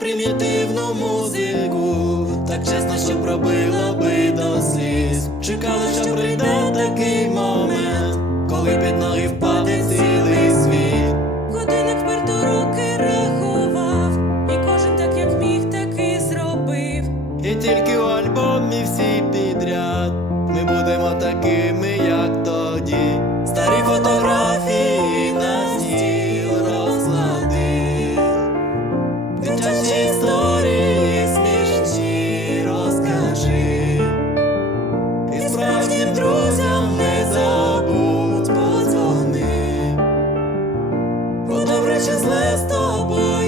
примітивну музику, так чесно, що пробило би до сліз. Чекали, що прийде такий момент, коли під ноги впаде цілий світ. Годинник вперто руки рахував, і кожен так як міг, так і зробив. І тільки у альбомі всі підряд. Ми будемо такими, чужі історії смішні розкажи, і справжнім друзям не забудь подзвони, бо добре чи зле з тобою.